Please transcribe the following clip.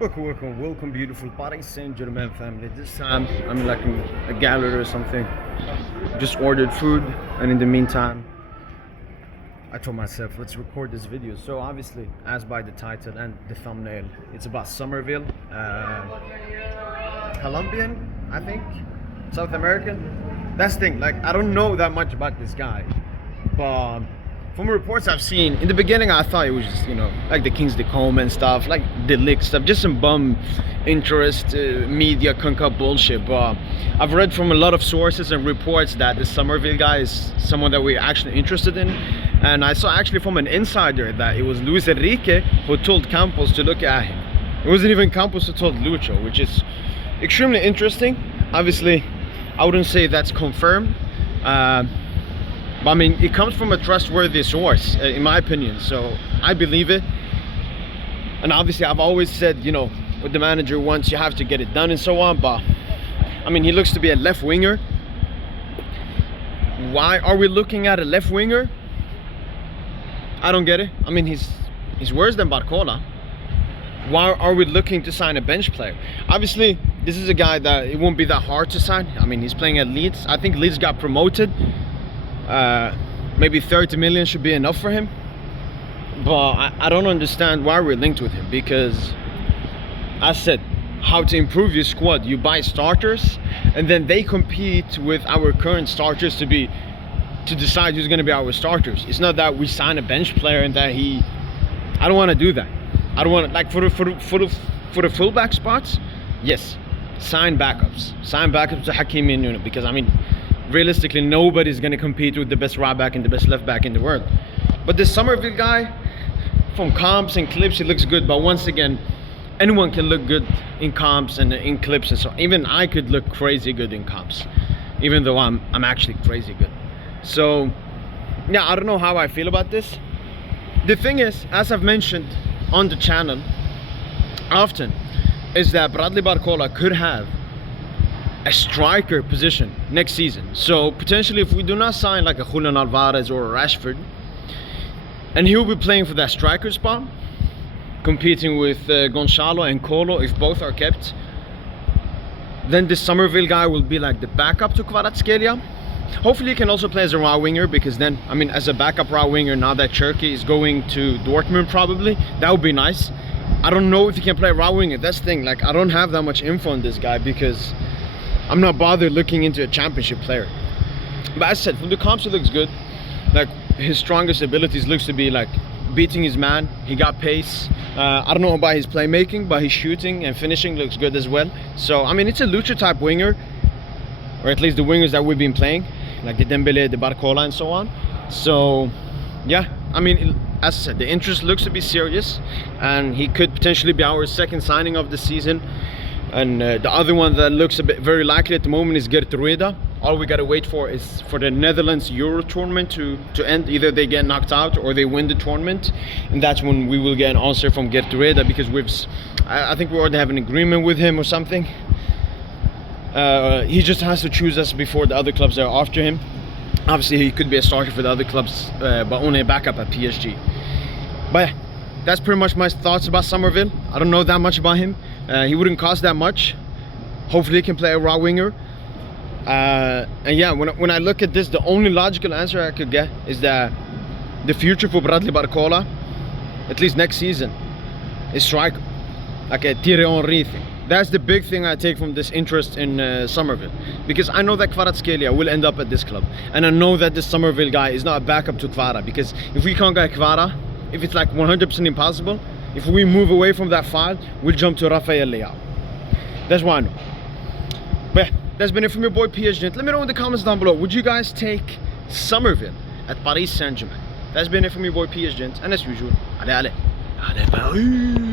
Welcome, beautiful Paris Saint Germain family. This time I'm like in a gallery or something. Just ordered food, and in the meantime, I told myself, let's record this video. So obviously, as by the title and the thumbnail, it's about Summerville, Colombian, I think, South American. That's the thing. Like, I don't know that much about this guy, but from reports I've seen, in the beginning I thought it was just, like the Kings de Coleman stuff, like the lick stuff, just some bum interest, media concup bullshit. But I've read from a lot of sources and reports that this Summerville guy is someone that we're actually interested in. And I saw actually from an insider that it was Luis Enrique who told Campos to look at him. It wasn't even Campos who told Lucho, which is extremely interesting. Obviously, I wouldn't say that's confirmed. But I mean, it comes from a trustworthy source, in my opinion, so I believe it. And obviously, I've always said, what the manager wants, you have to get it done and so on. But I mean, he looks to be a left winger. Why are we looking at a left winger? I don't get it. I mean, he's worse than Barcola. Why are we looking to sign a bench player? Obviously, this is a guy that it won't be that hard to sign. I mean, he's playing at Leeds. I think Leeds got promoted. Maybe 30 million should be enough for him, but I don't understand why we're linked with him, because I said, how to improve your squad, you buy starters and then they compete with our current starters to decide who's going to be our starters. It's not that we sign a bench player and that I don't want to do that. I don't want to, like, for the fullback spots, yes, sign backups to Hakimi and Nuno, because I mean, realistically, nobody's going to compete with the best right back and the best left back in the world. But this Summerville guy, from comps and clips, he looks good. But once again, anyone can look good in comps and in clips and so. Even I could look crazy good in comps, even though I'm actually crazy good. So yeah, I don't know how I feel about this. The thing is, as I've mentioned on the channel often, is that Bradley Barcola could have a striker position next season. So potentially, if we do not sign like a Julian Alvarez or a Rashford, and he'll be playing for that striker spot, competing with Gonçalo and Colo, if both are kept, then this Summerville guy will be like the backup to Kvaratskhelia. Hopefully he can also play as a right winger, because then, I mean, as a backup right winger, now that Cherki is going to Dortmund probably, that would be nice. I don't know if he can play right winger. That's the thing, like, I don't have that much info on this guy, because I'm not bothered looking into a championship player. But as I said, from the comps, it looks good. Like, his strongest abilities looks to be like beating his man. He got pace. I don't know about his playmaking, but his shooting and finishing looks good as well. So I mean, it's a Lucha type winger, or at least the wingers that we've been playing, like the Dembele, the Barcola, and so on. So yeah, I mean, as I said, the interest looks to be serious, and he could potentially be our second signing of the season. And the other one that looks very likely at the moment is Gert Rueda. All we gotta wait for is for the Netherlands Euro tournament to end. Either they get knocked out or they win the tournament, and that's when we will get an answer from Gert Rueda, because I think we already have an agreement with him or something. He just has to choose us before the other clubs are after him. Obviously, he could be a starter for the other clubs, but only a backup at PSG. But that's pretty much my thoughts about Summerville. I don't know that much about him. He wouldn't cost that much. Hopefully he can play a right winger. And yeah, when I look at this, the only logical answer I could get is that the future for Bradley Barcola, at least next season, is striker, like a Thierry Henry thing. That's the big thing I take from this interest in Summerville, because I know that Kvaratskhelia will end up at this club, and I know that this Summerville guy is not a backup to Kvara, because if we can't get Kvara, if it's like 100% impossible, if we move away from that file, we'll jump to Rafael Leao. That's why I know. But yeah, that's been it from your boy PSG. Let me know in the comments down below, would you guys take Summerville at Paris Saint Germain? That's been it from your boy PSG, and as usual, allez, Paris!